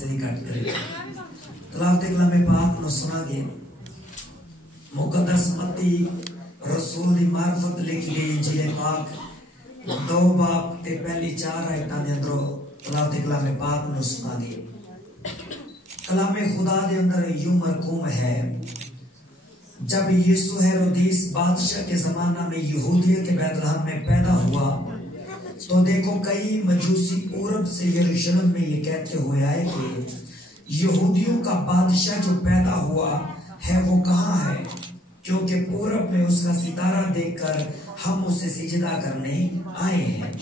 سے نہیں کٹ کرے تلاوت کلام پاک نو سنا گے مقدس متی رسول دی معرفت لکھ گئی انجیل پاک 2 باب تے پہلی 4 آیتاں دے اندر تلاوت کلام پاک نو سنا گے کلام خدا دے اندر یوں مرقوم ہے جب یسوع ہیرودیس بادشاہ کے زمانہ میں یہودیہ کے بیت لحم میں پیدا ہوا تو دیکھو کئی مجوسی پورب سے یروشلم میں یہ کہتے ہوئے آئے کہ یہودیوں کا بادشاہ جو پیدا ہوا ہے وہ کہاں ہے کیونکہ پورب میں اس کا ستارہ دیکھ کر ہم اسے سجدہ کرنے آئے ہیں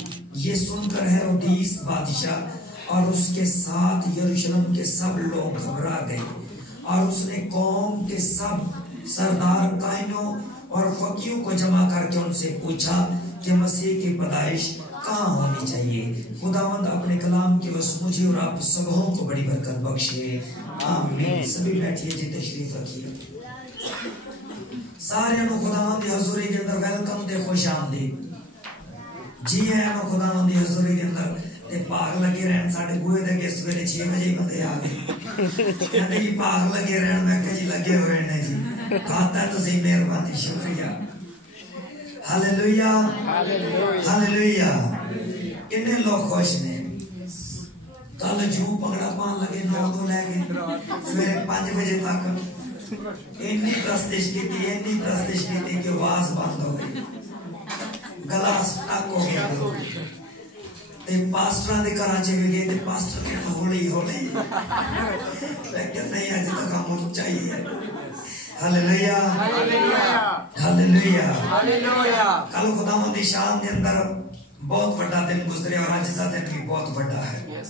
یہ سن کر ہیرودیس بادشاہ اور اس کے ساتھ یروشلم کے سب لوگ گھبرا گئے اور اس نے قوم کے سب سردار کاہنوں اور فقیوں کو جمع کر کے ان سے پوچھا کہ مسیح کی پیدائش کہاں ہونی چاہیے خداوند اپنے کلام کی وسط مجھے اور آپ سبوں کو بڑی برکت بخشے آمین سبھی بیٹھیے جی تشریف رکھیے سارے انو خداوند دی حضوری کے اندر ویلکم دے خوش آمدید جی ہے انو خداوند دی حضوری کے اندر تے پاک لگے رہن ساڑھے بوئے دے کے سویرے 6 بجے بندے آگئے کہتے جی پاک لگے رہن میں کہ جی لگے ہوئے ہیں جی کہتا ہے تو سی مہربانی شکریہ ہاللویہ ہاللویہ کتنے لوگ خوش نے کل جوں پگڑا پان لگے 9 لے گئے سویرے 5 بجے تک اتنی پرستش کی تھی کہ آواز بند ہو گئی گلا سٹک ہو گیا پاسٹران دے کراچے میں گئے تھے پاسٹر کہنا ہولی لیکن نہیں آج تک ہم چاہیے ہاللویہ ہاللویہ کل خدا مندی شان دے اندر بہت بڑا دن گزرے اور آج دا دن بھی بہت بڑا ہے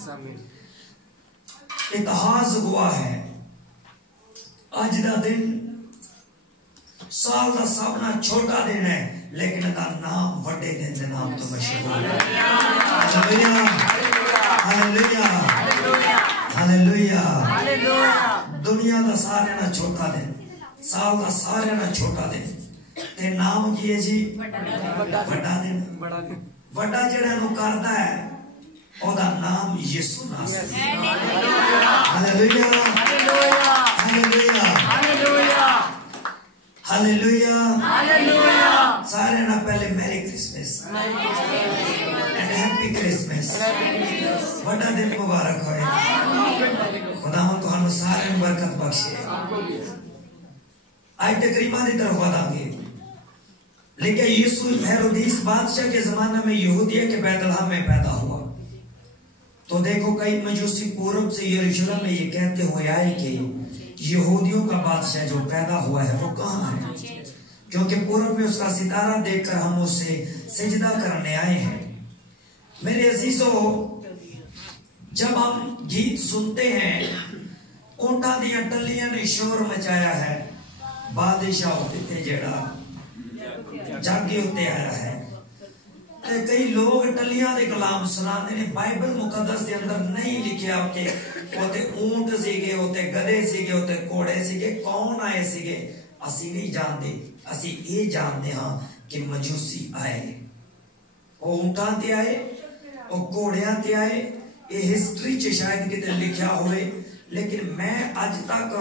اتحاز گواہ ہے آج دا دن سال دا سابنا چھوٹا دن ہے لیکن دا نام وڈے دن دے نام تو مشہور ہے ہاللویہ ہاللویہ ہاللویہ دنیا دا سارے نا چھوٹا دن سال دا سارے نا چھوٹا دن تے نام کیے جی وڈا دن وڈا جڑا نو کردا ہے او دا نام یسوع Nasiri hallelujah hallelujah hallelujah hallelujah سارے نا پہلے میری کرسمس اینڈ ہیپی کرسمس وڈا دن مبارک ہوئے خداوند تہانوں سارے برکت بخشے آیت کریمہ دی طرف ودا گے لیکن یسوع ہیرودیس بادشاہ کے زمانہ میں یہودیہ کے بیت لحم میں پیدا ہوا تو دیکھو کئی مجوسی پورب سے یروشلم میں یہ کہتے ہوئے آئے کہ یہودیوں کا بادشاہ جو پیدا ہوا ہے وہ کہاں ہے کیونکہ پورب میں اس کا ستارہ دیکھ کر ہم اسے سجدہ کرنے آئے ہیں میرے عزیزو جب ہم گیت سنتے ہیں اونٹاں دیاں ٹلیاں نے شور مچایا ہے بادشاہ ہوتے تھے جڑا جاگے ہوتے آیا ہے کئی لوگ ٹلیاں دے کلام سنانے نے بائبل مقدس دے اندر نہیں لکھیا کہ ہوتے اونٹ سیگے ہوتے گدے سیگے ہوتے کوڑے سیگے کون آئے سیگے اسی نہیں جانتے اسی یہ جانتے ہاں کہ مجوسی آئے وہ اونٹاں تے آئے وہ کوڑیاں تے آئے یہ ہسٹری چ شاید کتے لکھیا ہوئے لیکن میں آج تک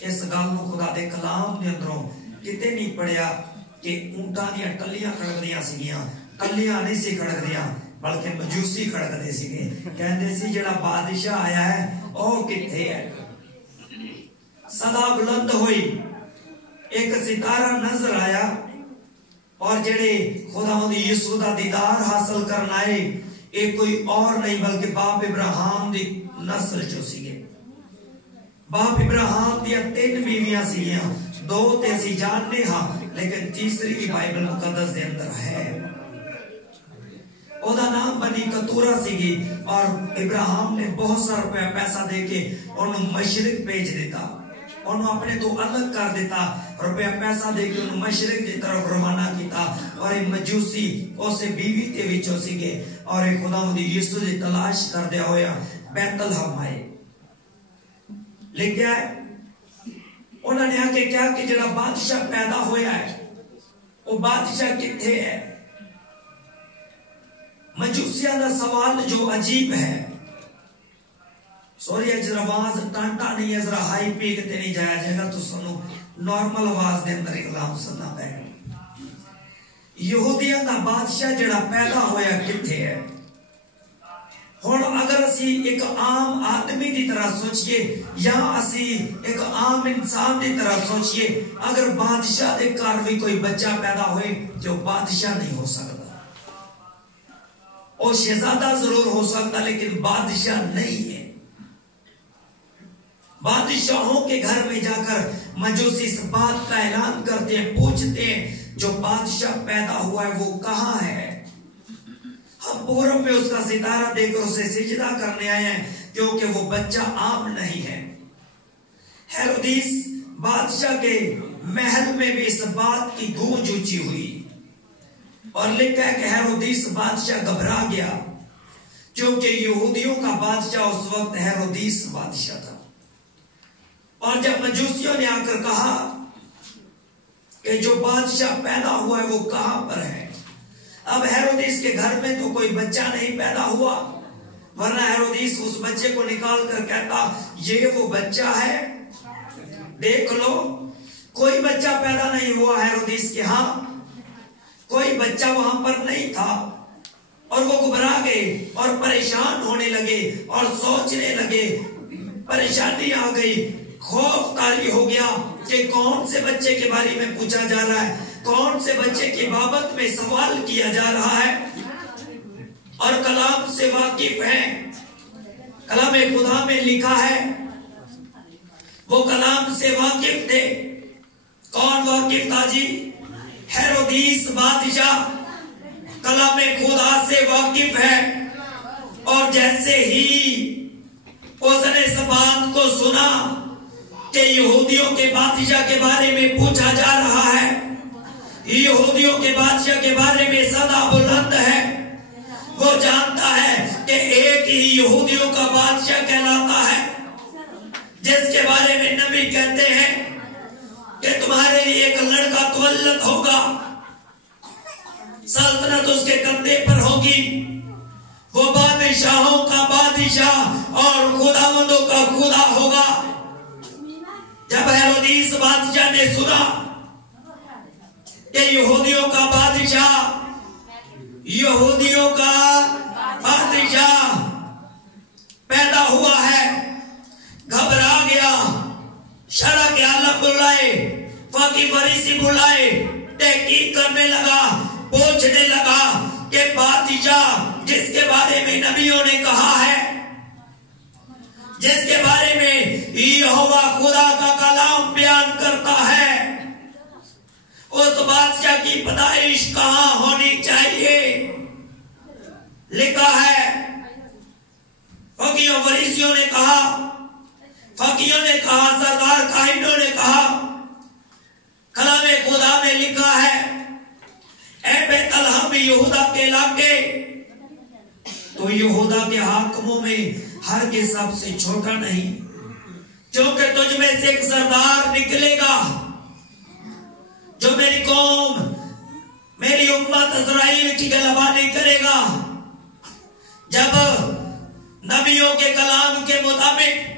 اس گل نو خدا دے کلام دے اندروں کتے نہیں پڑھیا کہ اونٹاں دیاں ٹلیاں کھڑک دیاں سیگیاں ٹلیاں نہیں سی کھڑک دیاں بلکہ مجوسی کھڑک دے سیگے کہندے سی جڑا بادشاہ آیا ہے او کتے ہے صدا بلند ہوئی ایک ستارہ نظر آیا اور جڑے خداوند یسوع دا دیدار حاصل کرنا ہے ایک کوئی اور نہیں بلکہ باپ ابراہیم دی نسل چو سیگے باپ ابراہیم دیا 3 بیویاں سیگیاں 2 تے سی جاننے ہاں لیکن تیسری کی بائبل مقدس دے اندر ہے او دا نام بنی کتورہ سیگی اور ابراہیم نے بہت سا روپے پیسہ دے کے انہوں مشرق بھیج دیتا انہوں اپنے تو الگ کر دیتا روپے پیسہ دے کے انہوں مشرق دی طرف روانہ کیتا اور ایک مجوسی اسے بیوی تے وچوں سیگے اور ایک خداوند یسوع دی تلاش کر دیا ہویا بیت لحم آئے لیکن انہوں نے آکے کیا کہ جڑا بادشاہ پیدا ہویا ہے وہ بادشاہ کتھے ہے مجوسیہ دا سوال جو عجیب ہے سوری جرا آواز ٹانٹا نہیں ہے، ذرا ہائی پی کے نہیں جایا جائے گا تو سنو نارمل آواز دے اندر کلام سننا پے گا۔ یہودیاں دا بادشاہ جڑا پیدا ہویا کتھے ہے؟ ہن اگر اسی ایک عام آدمی دی طرح سوچئے یا اسی ایک عام انسان دی طرح سوچئے، اگر بادشاہ دے گھر بھی کوئی بچہ پیدا ہوئے جو بادشاہ نہیں ہو سکتا، اور شہزادہ ضرور ہو سکتا لیکن بادشاہ نہیں ہے۔ بادشاہوں کے گھر میں جا کر مجوسی اس بات کا اعلان کرتے ہیں، پوچھتے ہیں جو بادشاہ پیدا ہوا ہے وہ کہاں ہے؟ ہم پورب میں اس کا ستارہ دے کر اسے سجدہ کرنے آئے ہیں کیونکہ وہ بچہ عام نہیں ہے۔ ہیرودیس بادشاہ کے محل میں بھی اس بات کی گونج اونچی ہوئی اور لکھا ہے کہ ہیرودیس بادشاہ گھبرا گیا کیونکہ یہودیوں کا بادشاہ اس وقت ہیرودیس بادشاہ تھا۔ اور جب مجوسیوں نے آ کر کہا کہ جو بادشاہ پیدا ہوا ہے وہ کہاں پر ہے، اب ہیرودیس کے گھر میں تو کوئی بچہ نہیں پیدا ہوا، ورنہ ہیرودیس اس بچے کو نکال کر کہتا یہ وہ بچہ ہے، دیکھ لو۔ کوئی بچہ پیدا نہیں ہوا ہیرودیس کے ہاں، کوئی بچہ وہاں پر نہیں تھا، اور وہ گھبرا گئے اور پریشان ہونے لگے اور سوچنے لگے، پریشانی آ گئی، خوف طاری ہو گیا کہ کون سے بچے کے بارے میں پوچھا جا رہا ہے، کون سے بچے کی بابت میں سوال کیا جا رہا ہے، اور کلام سے واقف ہیں۔ کلام خدا میں لکھا ہے وہ کلام سے واقف تھے۔ کون واقف تھا جی؟ ہیرودیس بادشاہ کلام خدا سے واقف ہے، اور جیسے ہی اس نے اس بات کو سنا کہ یہودیوں کے بادشاہ کے بارے میں پوچھا جا رہا ہے، یہودیوں کے بادشاہ کے بارے میں صدا بلند ہے، وہ جانتا ہے کہ ایک ہی یہودیوں کا بادشاہ کہلاتا ہے جس کے بارے میں نبی کہتے ہیں کہ تمہارے لیے ایک لڑکا تولد ہوگا، سلطنت اس کے کندھے پر ہوگی، وہ بادشاہوں کا بادشاہ اور خداوندوں کا خدا ہوگا۔ جب ہیرودیس بادشاہ نے سنا کہ یہودیوں کا بادشاہ پیدا ہوا ہے، گھبرا گیا، شرع کے عالم بلائے، فقی فریسی بلائے، تحقیق کرنے لگا، پوچھنے لگا کہ بادشاہ جس کے بارے میں نبیوں نے کہا ہے، جس کے بارے میں یہوہ خدا کا کلام بیان کرتا ہے، اس بادشاہ کی پیدائش کہاں ہونی چاہیے؟ لکھا ہے فقیوں فریسیوں نے کہا، سردار کاہنوں نے کہا، کلام خدا میں لکھا ہے اے بیت لحم یہودا کے علاقے، تو یہودا کے حاکموں میں ہر کے سب سے چھوٹا نہیں، کیونکہ تجھ میں سے ایک سردار نکلے گا جو میری قوم، میری امت اسرائیل کی غلبانی کرے گا۔ جب نبیوں کے کلام کے مطابق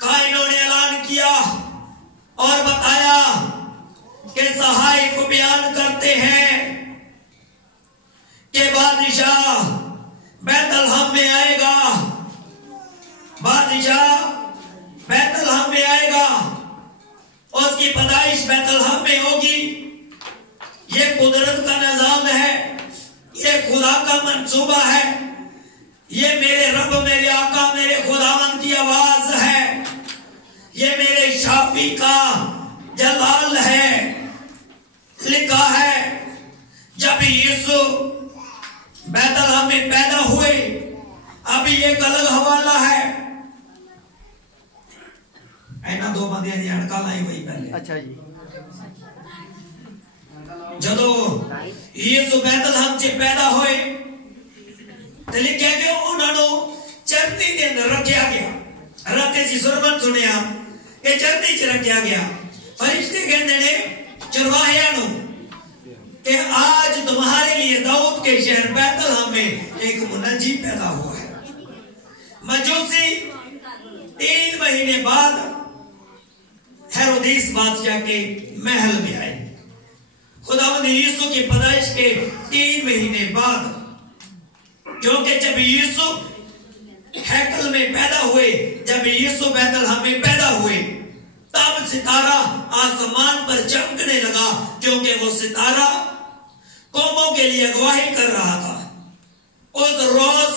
کائنوں نے اعلان کیا اور بتایا کہ صحائف بیان کرتے ہیں کہ بادشاہ بیت لحم میں آئے گا، بادشاہ بیت لحم میں آئے گا، اس کی پیدائش بیت لحم میں ہوگی۔ یہ قدرت کا نظام ہے، یہ خدا کا منصوبہ ہے، یہ میرے رب، میرے آقا، میرے خداوند کی آواز ہے، یہ میرے شافی کا جلال ہے۔ لکھا ہے جب یسوع بیت لحم میں پیدا ہوئے، ابھی ایک الگ حوالہ ہے، اینا دو بندیاں دی اڑکا لائی ہوئی پہلے، اچھا جی، جدو یسوع بیت لحم سے پیدا ہوئے تو لکھا کہ انہوں نے چرنی دے اندر رکھیا گیا، رکھے سی سرمن سنیا کہ چرنی چ رکھیا گیا، فرشتے کہندے نے چرواہیاں نو کہ آج تمہارے لیے داؤد کے شہر بیت لحم میں ایک منجی پیدا ہوا ہے۔ مجوسی مہینے بعد ہیرودیس بادشاہ کے محل میں آئے. خداوند یسوع کی پیدائش کے 3 مہینے بعد، کیونکہ جب یسوع ہیکل میں پیدا ہوئے، جب یسوع بیت لحم میں پیدا ہوئے، تب ستارہ آسمان پر چمکنے لگا، کیونکہ وہ ستارہ قوموں کے لیے گواہی کر رہا تھا. اس روز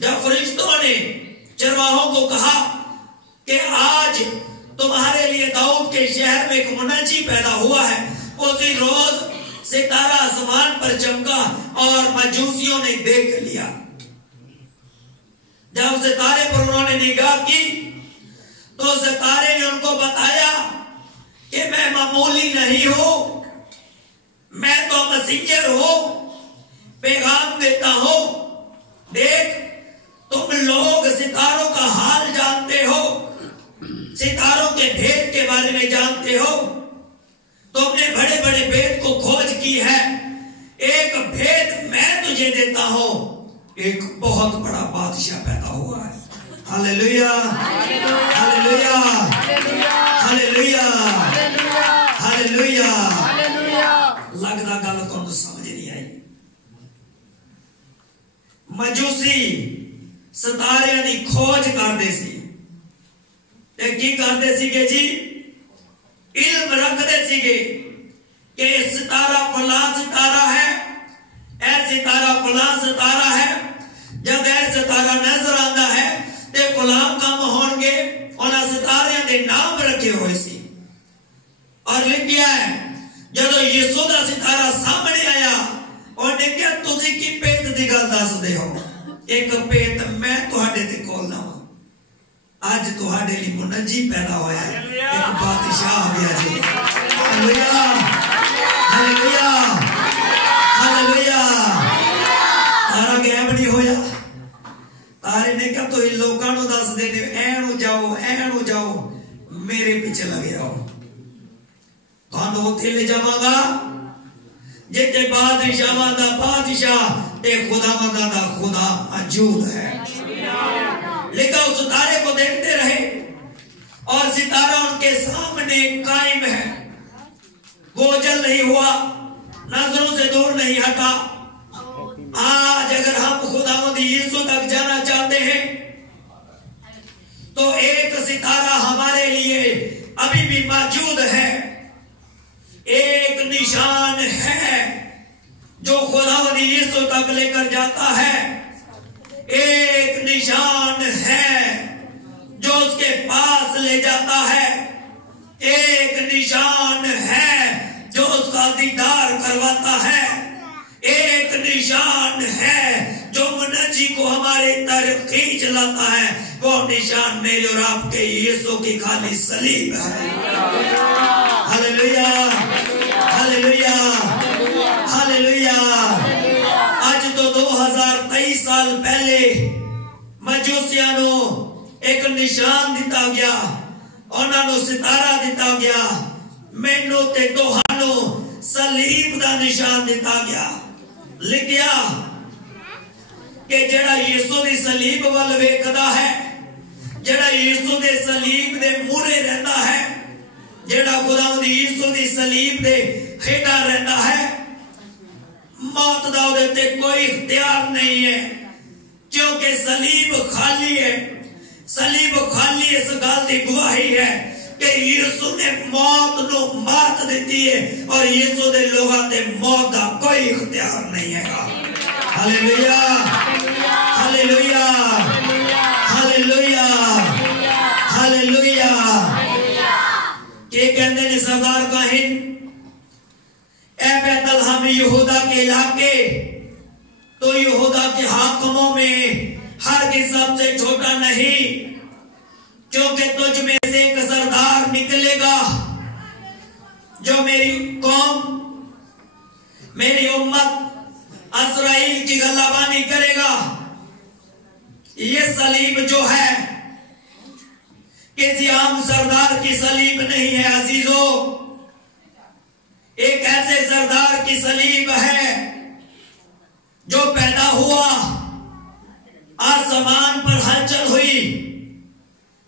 جب فرشتوں نے چرواہوں کو کہا کہ آج تمہارے لیے داؤد کے شہر میں ایک منجی پیدا ہوا ہے، اسی روز ستارہ آسمان پر چمکا اور مجوسیوں نے دیکھ لیا. جب ستارے پر انہوں نے نگاہ کی تو ستارے نے ان کو بتایا کہ میں معمولی نہیں ہوں، میں تو مسیحر ہوں، پیغام دیتا ہوں. دیکھ، تم لوگ ستاروں کا حال جانتے ہو، ستاروں کے بھید کے بارے میں جانتے ہو، تم نے بڑے بڑے بھید کو کھوج کی ہے. ایک بھید میں تجھے دیتا ہوں، ایک بہت بڑا بادشاہ پیدا ہوا ہے. ہاللیلویا، ہاللیلویا، ہاللیلویا، ہاللیلویا. لگتا گل کو سمجھ نہیں آئی. مجوسی ستارے دی کھوج کرتے سی، کی کرتے سی کہ جی علم رکھتے سی کہ ستارہ فلاں ستارہ ہے، اے ستارہ فلاں ستارہ ہے. جب اے ستارہ نظر آتا ہے تے فلاں کام ہون گے، انہاں ستاریاں دے نام رکھے ہوئے سی. اور لکھیا ہے جدو یسوع دا ستارہ سامنے آیا، انہوں نے کہا تسی کی پیت دی گل دس دے ہو. ایک پیت میں تہاڈے تے کول نہ ہوں. آج تہاڈے لیے منجی پیدا ہویا ہے، ایک بادشاہ آ گیا جی. ہاللیلویا، ہاللیلویا، ہاللیلویا. تارا غائب نہیں ہویا. تارے نے کہا تو ان لوگوں کو دس دے اینو جاؤ، اینو جاؤ، میرے پیچھے لگے رہو. تھانوں اوتھے لے جاواں گا جتے بادشاہاں دا بادشاہ تے خداوندا دا خدا موجود ہے. لیکن اس ستارے کو دیکھتے رہے اور ستارہ ان کے سامنے قائم ہے، وہ جل نہیں ہوا، نظروں سے دور نہیں ہٹا. آج اگر ہم خداوند یسوع تک جانا چاہتے ہیں تو ایک ستارہ ہمارے لیے ابھی بھی موجود ہے. ایک نشان ہے جو خداوند یسوع تک لے کر جاتا ہے. ایک نشان ہے جو اس کے پاس لے جاتا ہے. ایک نشان ہے جو اس کا دیدار کرواتا ہے. ایک نشان ہے جو منجی کو ہماری طرف کھینچ لاتا ہے. وہ نشان میرے اور آپ کے یسوع کی خالی صلیب ہے. ہاللیلویا، ہاللیلویا، ہاللیلویا. آج تو 2023 سال پہلے مجوسیاں نو ایک نشان دیتا گیا، انہاں نو ستارہ دیتا گیا. مینوں تے تہانوں صلیب دا نشان دیتا گیا. لکھیا کہ جڑا یسوع دی صلیب ول ویکھدا ہے، جڑا یسوع دے صلیب دے مورے رہندا ہے، جڑا خداوند یسوع دی صلیب دے ہیٹا رہندا ہے، موت دا اودے تے کوئی اختیار نہیں ہے. کیونکہ صلیب خالی ہے. صلیب خالی اس گل دی گواہی ہے کہ یسوع نے موت نو مات دیتی ہے اور یسوع دے لوگاں تے موت دا کوئی اختیار نہیں ہے. ہاللیلویا، ہاللیلویا، ہاللیلویا، ہاللیلویا. کہ کہندے نے سردار کاہن، اے بیت لحم یہودا کے علاقے، تو یہودا کے حاکموں میں ہرگز سب سے چھوٹا نہیں، کیونکہ تجھ میں سے ایک سردار نکلے گا جو میری قوم، میری امت اسرائیل کی غلبانی کرے گا. یہ صلیب جو ہے کسی عام سردار کی صلیب نہیں ہے عزیزو. ایک ایسے سردار کی صلیب ہے جو پیدا ہوا، آسمان پر ہلچل ہوئی،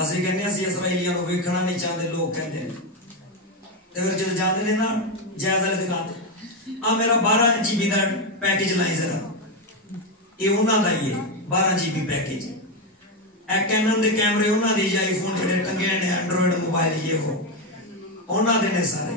ਅਸੀਂ ਕਹਿੰਦੇ ਅਸੀਂ ਇਸਰਾਈਲੀਆਂ ਨੂੰ ਵੇਖਣਾ ਨਹੀਂ ਚਾਹੁੰਦੇ, ਲੋਕ ਕਹਿੰਦੇ ਨੇ। ਤੇ ਫਿਰ ਜਦੋਂ ਜਾਂਦੇ ਨੇ ਨਾ ਜਾਇਜ਼ ਵਾਲੀ ਦੁਕਾਨ ਤੇ, ਆ ਮੇਰਾ 12 GB ਦਾ ਪੈਕੇਜ ਲਾਈ ਜ਼ਰਾ, ਇਹ ਉਹਨਾਂ ਦਾ ਹੀ ਹੈ 12 GB ਪੈਕੇਜ। ਇਹ ਕੈਨਨ ਦੇ ਕੈਮਰੇ ਉਹਨਾਂ ਦੇ, ਆਈਫੋਨ ਜਿਹੜੇ ਟੰਗੇ ਨੇ, ਐਂਡਰੋਇਡ ਮੋਬਾਈਲ ਇਹ ਉਹਨਾਂ ਦੇ ਨੇ ਸਾਰੇ।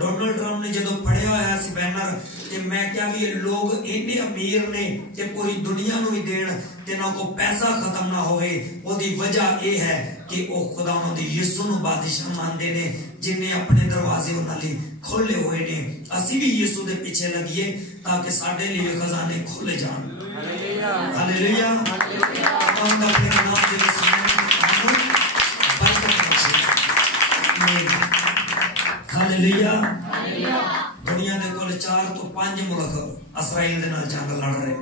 ਡੋਨਲਡ ਟਰੰਪ ਨੇ ਜਦੋਂ ਫੜਿਆ ਹੋਇਆ ਸੀ ਬੈਨਰ ਤੇ ਮੈਂ ਕਿਹਾ ਵੀ ਇਹ ਲੋਕ ਇੰਨੇ ਅਮੀਰ ਨੇ ਕਿ ਪੂਰੀ ਦੁਨੀਆ ਨੂੰ ਵੀ ਦੇਣ ਤੇ ਨਾ ਕੋ ਪੈਸਾ ਖਤਮ ਨਾ ਹੋਵੇ। ਉਹਦੀ ਵਜ੍ਹਾ ਇਹ ਹੈ ਕਿ ਉਹ ਖੁਦਾਵੰਦ ਯਿਸੂ ਨੂੰ ਬਾਦਸ਼ਾਹ ਮੰਨਦੇ ਨੇ ਜਿਨੇ ਆਪਣੇ ਦਰਵਾਜ਼ੇ ਉਹਨਾਂ ਲਈ ਖੋਲੇ ਹੋਏ ਨੇ। ਅਸੀਂ ਵੀ ਯਿਸੂ ਦੇ ਪਿੱਛੇ ਲੱਗੀਏ ਤਾਂ ਕਿ ਸਾਡੇ ਲਈ ਖਜ਼ਾਨੇ ਖੋਲੇ ਜਾਣ। ਹਾਲੇਲੂਇਆ। ਖੁਦਾਵੰਦ ਆਪਣੇ ਨਾਮ ਦੇ ਵਿੱਚ ਬਰਕਤ ਬਖਸ਼ੇ। ਹਾਲੇਲੂਇਆ। ਦੁਨੀਆ ਦੇ ਕੋਲ 4 ਤੋਂ 5 ਮੁਲਕ ਇਸਰਾਈਲ ਦੇ ਨਾਲ ਜੰਗ ਲੜ ਰਹੇ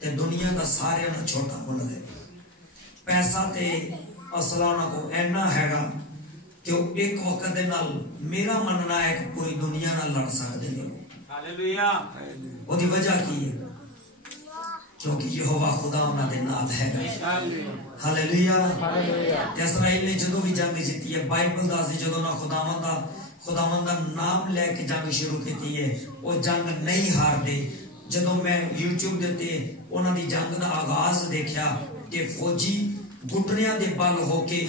ਤੇ ਦੁਨੀਆ ਦਾ ਸਾਰਿਆਂ ਨਾਲੋਂ ਛੋਟਾ ਮੁਲਕ ਹੈ। ਪੈਸਾ ਤੇ ਅਸਲਾ ਉਹਨਾਂ ਕੋਲ ਇੰਨਾ ਹੈਗਾ ਕਿ ਉਹ ਇੱਕ ਵਕਤ ਦੇ ਨਾਲ ਮੇਰਾ ਮੰਨਣਾ ਹੈ ਕਿ ਪੂਰੀ ਦੁਨੀਆ ਨਾਲ ਲੜ ਸਕਦੇ ਨੇ। ਹਾਲੇਲੂਇਆ। ਉਹਦੀ ਵਜ੍ਹਾ ਕੀ ਹੈ? ਕਿਉਂਕਿ ਯਹੋਵਾ ਖੁਦਾ ਉਹਨਾਂ ਦੇ ਨਾਲ ਹੈਗਾ। ਹਾਲੇਲੂਇਆ। ਤੇ ਇਸਰਾਈਲ ਨੇ ਜਦੋਂ ਵੀ ਜੰਗ ਜਿੱਤੀ ਹੈ, ਬਾਈਬਲ ਦੱਸਦੀ ਜਦੋਂ ਨਾ ਖੁਦਾਵੰਦ ਦਾ ਨਾਮ ਲੈ ਕੇ ਜੰਗ ਸ਼ੁਰੂ ਕੀਤੀ ਹੈ ਉਹ ਜੰਗ ਨਹੀਂ ਹਾਰਦੇ। ਜਦੋਂ ਮੈਂ YouTube ਦੇ ਉੱਤੇ ਉਹਨਾਂ ਦੀ ਜੰਗ ਦਾ ਆਗਾਜ਼ ਦੇਖਿਆ ਕਿ ਫੌਜੀ ਘੁਟਨਿਆਂ ਦੇ ਬਲ ਹੋ ਕੇ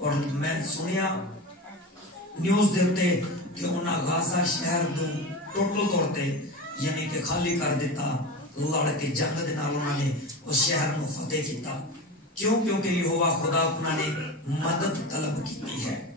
ਔਰ ਮੈਂ ਸੁਣਿਆ ਨਿਊਜ਼ ਦੇ ਉੱਤੇ ਕਿ ਉਹਨਾਂ ਗਾਜ਼ਾ ਸ਼ਹਿਰ ਨੂੰ ਟੋਟਲ ਤੌਰ ਤੇ ਯਾਨੀ ਕਿ ਖਾਲੀ ਕਰ ਦਿੱਤਾ। ਲੜ ਕੇ ਜੰਗ ਦੇ ਨਾਲ ਉਹਨਾਂ ਨੇ ਉਸ ਸ਼ਹਿਰ ਨੂੰ ਫਤਿਹ ਕੀਤਾ। ਕਿਉਂ? ਕਿਉਂਕਿ ਯਹੋਵਾ ਖੁਦਾ ਉਹਨਾਂ ਨੇ ਮਦਦ ਤਲਬ ਕੀਤੀ ਹੈ।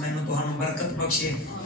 ਮੈਨੂੰ ਤੁਹਾਨੂੰ ਬਰਕਤ ਬਖਸ਼ੇ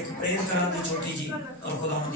ਇੱਕ ਪ੍ਰੇਅਰ ਕਰਾਂਗੇ ਛੋਟੀ ਜੀ ਔਰ ਖੁਦਾਵੰਦ